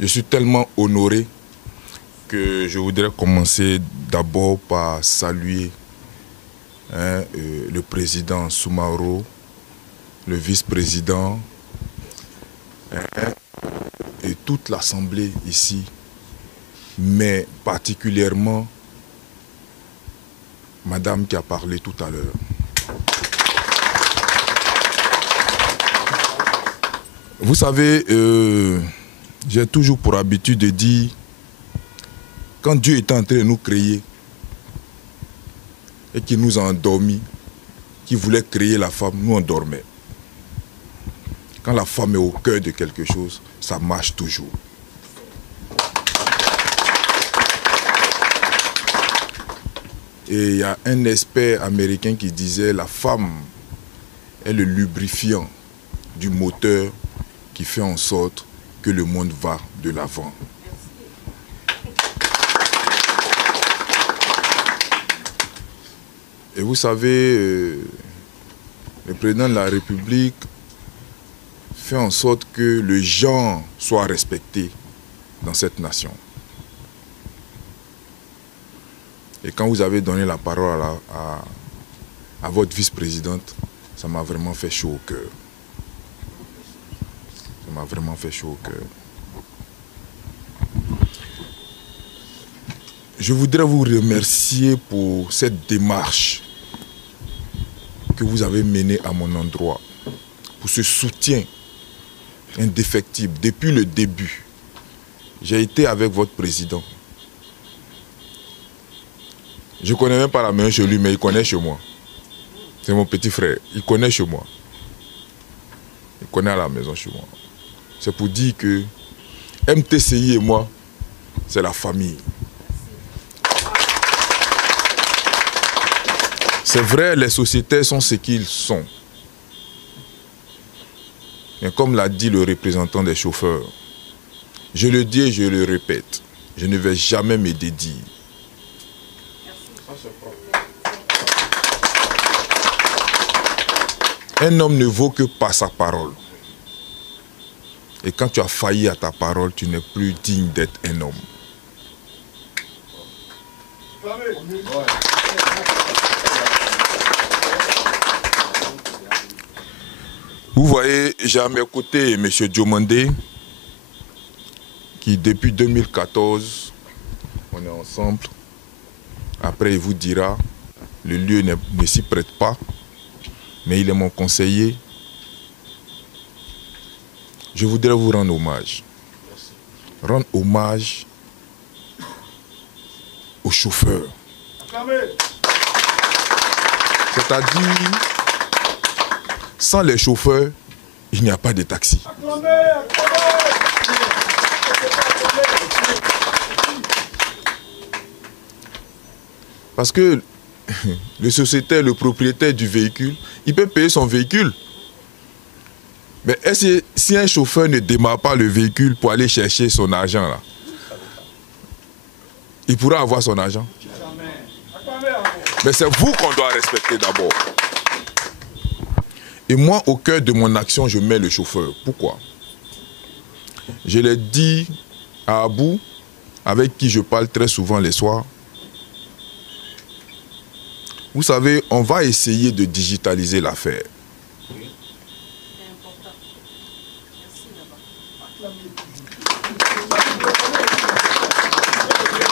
Je suis tellement honoré que je voudrais commencer d'abord par saluer le président Soumaoro, le vice-président et toute l'Assemblée ici, mais particulièrement Madame qui a parlé tout à l'heure. Vous savez, j'ai toujours pour habitude de dire, quand Dieu est en train de nous créer et qu'il nous a endormis, qu'il voulait créer la femme, nous on dormait. Quand la femme est au cœur de quelque chose, ça marche toujours. Et il y a un expert américain qui disait la femme est le lubrifiant du moteur qui fait en sorte que le monde va de l'avant. Et vous savez, le président de la République fait en sorte que le genre soit respecté dans cette nation. Et quand vous avez donné la parole à votre vice-présidente, ça m'a vraiment fait chaud au cœur. Ça m'a vraiment fait chaud au cœur. Je voudrais vous remercier pour cette démarche que vous avez menée à mon endroit, pour ce soutien indéfectible depuis le début. J'ai été avec votre président. Je ne connais même pas la maison chez lui, mais il connaît chez moi. C'est mon petit frère, il connaît chez moi. Il connaît à la maison chez moi. C'est pour dire que MTCI et moi, c'est la famille. C'est vrai, les sociétaires sont ce qu'ils sont. Mais comme l'a dit le représentant des chauffeurs, je le dis et je le répète, je ne vais jamais me dédire. Un homme ne vaut que par sa parole. Et quand tu as failli à ta parole, tu n'es plus digne d'être un homme. Vous voyez, j'ai à mes côtés M. Diomandé, qui depuis 2014, on est ensemble. Après, il vous dira, le lieu ne s'y prête pas, mais il est mon conseiller. Je voudrais vous rendre hommage. Rendre hommage aux chauffeurs. C'est-à-dire, sans les chauffeurs, il n'y a pas de taxi. Parce que le sociétaire, le propriétaire du véhicule, il peut payer son véhicule. Mais est-ce que si un chauffeur ne démarre pas le véhicule pour aller chercher son argent là, il pourra avoir son argent? Mais c'est vous qu'on doit respecter d'abord. Et moi, au cœur de mon action, je mets le chauffeur. Pourquoi? Je l'ai dit à Abou, avec qui je parle très souvent les soirs. Vous savez, on va essayer de digitaliser l'affaire.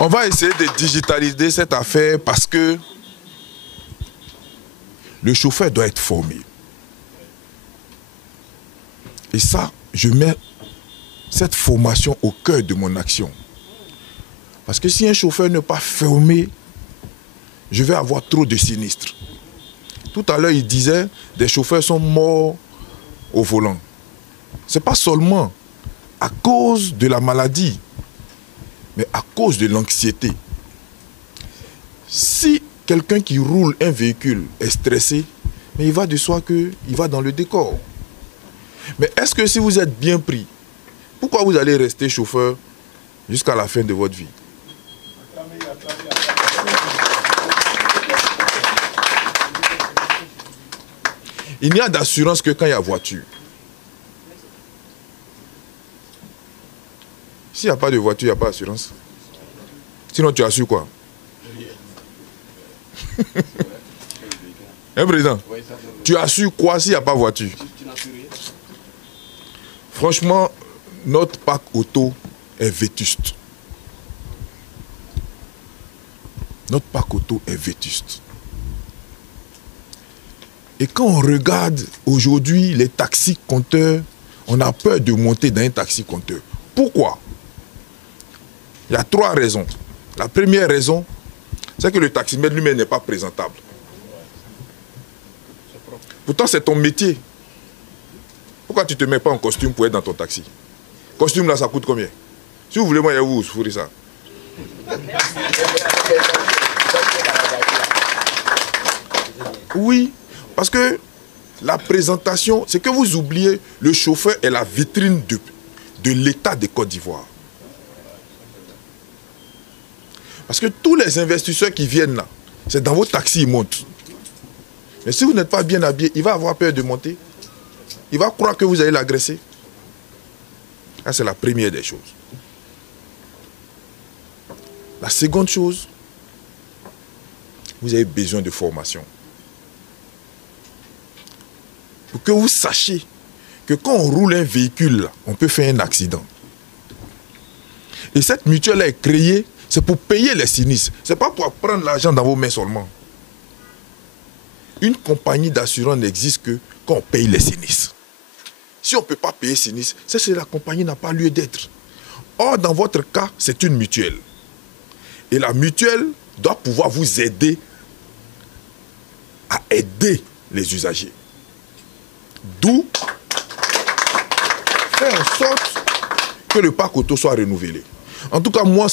On va essayer de digitaliser cette affaire parce que le chauffeur doit être formé. Et ça, je mets cette formation au cœur de mon action. Parce que si un chauffeur n'est pas formé, je vais avoir trop de sinistres. Tout à l'heure, il disait, des chauffeurs sont morts au volant. Ce n'est pas seulement à cause de la maladie, mais à cause de l'anxiété. Si quelqu'un qui roule un véhicule est stressé, mais il va de soi qu'il va dans le décor. Mais est-ce que si vous êtes bien pris, pourquoi vous allez rester chauffeur jusqu'à la fin de votre vie? Il n'y a d'assurance que quand il y a voiture. S'il n'y a pas de voiture, il n'y a pas d'assurance. Sinon, tu assures quoi? Hein, président? Tu assures quoi s'il n'y a pas de voiture? Franchement, notre parc auto est vétuste. Notre parc auto est vétuste. Et quand on regarde aujourd'hui les taxis compteurs, on a peur de monter dans un taxi compteur. Pourquoi? Il y a 3 raisons. La première raison, c'est que le taximètre lui-même n'est pas présentable. Pourtant, c'est ton métier. Pourquoi tu ne te mets pas en costume pour être dans ton taxi? Costume là, ça coûte combien? Si vous voulez, moi, vous ferez ça. Oui, parce que la présentation, c'est que vous oubliez, le chauffeur est la vitrine de l'État de Côte d'Ivoire. Parce que tous les investisseurs qui viennent là, c'est dans vos taxis, ils montent. Mais si vous n'êtes pas bien habillé, il va avoir peur de monter. Il va croire que vous allez l'agresser. Ça, c'est la première des choses. La seconde chose, vous avez besoin de formation. Pour que vous sachiez que quand on roule un véhicule, là, on peut faire un accident. Et cette mutuelle est créée, c'est pour payer les sinistres. Ce n'est pas pour prendre l'argent dans vos mains seulement. Une compagnie d'assurance n'existe que quand on paye les sinistres. Si on ne peut pas payer sinistres, c'est que la compagnie n'a pas lieu d'être. Or, dans votre cas, c'est une mutuelle. Et la mutuelle doit pouvoir vous aider à aider les usagers. D'où faire en sorte que le parc auto soit renouvelé. En tout cas, moi,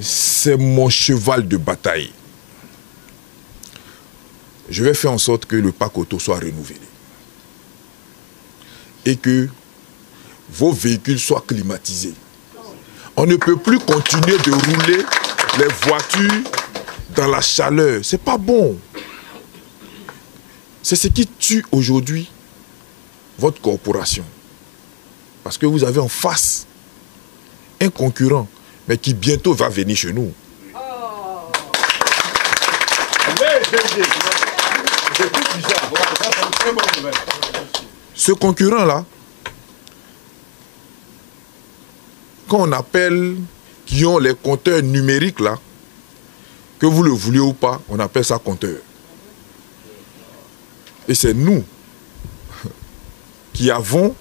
c'est mon cheval de bataille. Je vais faire en sorte que le parc auto soit renouvelé. Et que vos véhicules soient climatisés. On ne peut plus continuer de rouler les voitures dans la chaleur. Ce n'est pas bon. C'est ce qui tue aujourd'hui votre corporation. Parce que vous avez en face un concurrent, mais qui bientôt va venir chez nous. Ce concurrent-là, quand on appelle, qui ont les compteurs numériques là, que vous le vouliez ou pas, on appelle ça compteur. Et c'est nous qui avons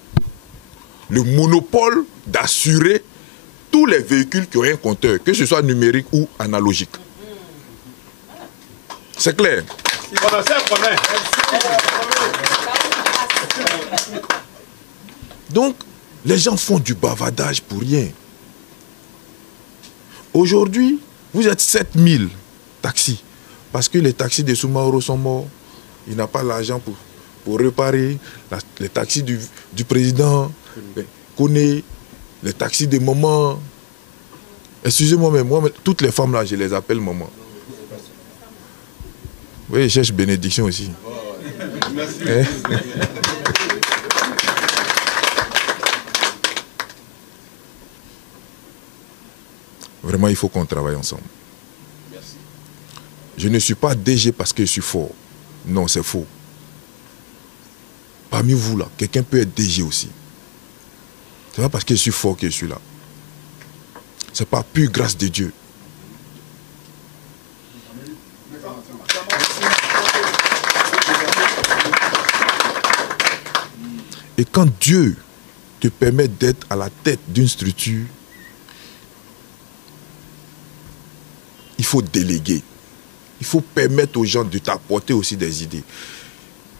le monopole d'assurer tous les véhicules qui ont un compteur, que ce soit numérique ou analogique. C'est clair? Donc, les gens font du bavardage pour rien. Aujourd'hui, vous êtes 7000 taxis. Parce que les taxis de Soumaoro sont morts. Il n'a pas l'argent pour réparer. Les taxis du président Koné, les taxis de maman. Excusez-moi, mais moi, toutes les femmes là, je les appelle maman. Oui, je cherche bénédiction aussi. Hein? Vraiment, il faut qu'on travaille ensemble. Je ne suis pas DG parce que je suis fort. Non, c'est faux. Parmi vous, là, quelqu'un peut être DG aussi. Ce n'est pas parce que je suis fort que je suis là. C'est par pure grâce de Dieu. Et quand Dieu te permet d'être à la tête d'une structure, il faut déléguer. Il faut permettre aux gens de t'apporter aussi des idées.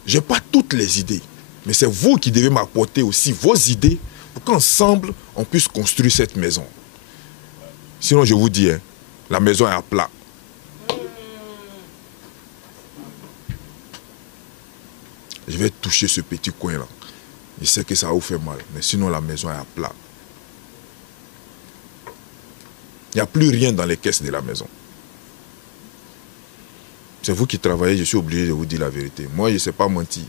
Je n'ai pas toutes les idées, mais c'est vous qui devez m'apporter aussi vos idées pour qu'ensemble, on puisse construire cette maison. Sinon, je vous dis, hein, la maison est à plat. Je vais toucher ce petit coin-là. Je sais que ça va vous faire mal, mais sinon, la maison est à plat. Il n'y a plus rien dans les caisses de la maison. C'est vous qui travaillez, je suis obligé de vous dire la vérité. Moi, je ne sais pas mentir.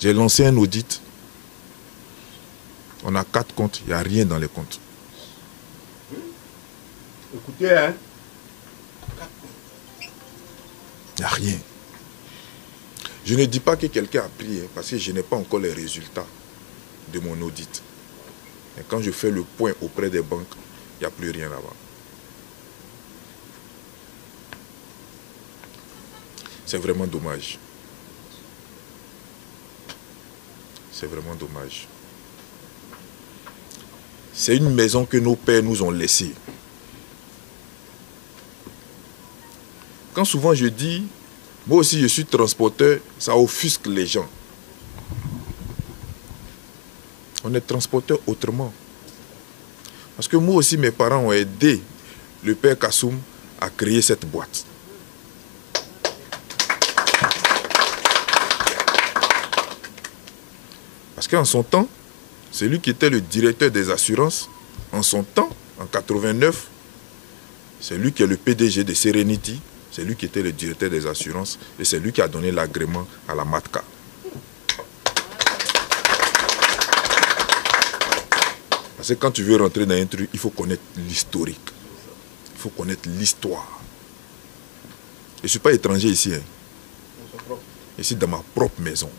J'ai lancé un audit. On a 4 comptes, il n'y a rien dans les comptes. Écoutez, hein. Il n'y a rien. Je ne dis pas que quelqu'un a pris, hein, parce que je n'ai pas encore les résultats de mon audit. Mais quand je fais le point auprès des banques, il n'y a plus rien là-bas. C'est vraiment dommage. C'est vraiment dommage. C'est une maison que nos pères nous ont laissée. Quand souvent je dis, moi aussi je suis transporteur, ça offusque les gens. On est transporteur autrement. Parce que moi aussi mes parents ont aidé le père Kassoum à créer cette boîte. Parce qu'en son temps, c'est lui qui était le directeur des assurances. En son temps, en 89, c'est lui qui est le PDG de Serenity. C'est lui qui était le directeur des assurances. Et c'est lui qui a donné l'agrément à la MATCA. Parce que quand tu veux rentrer dans un truc, il faut connaître l'historique. Il faut connaître l'histoire. Je ne suis pas étranger ici. Hein. Ici, dans ma propre maison.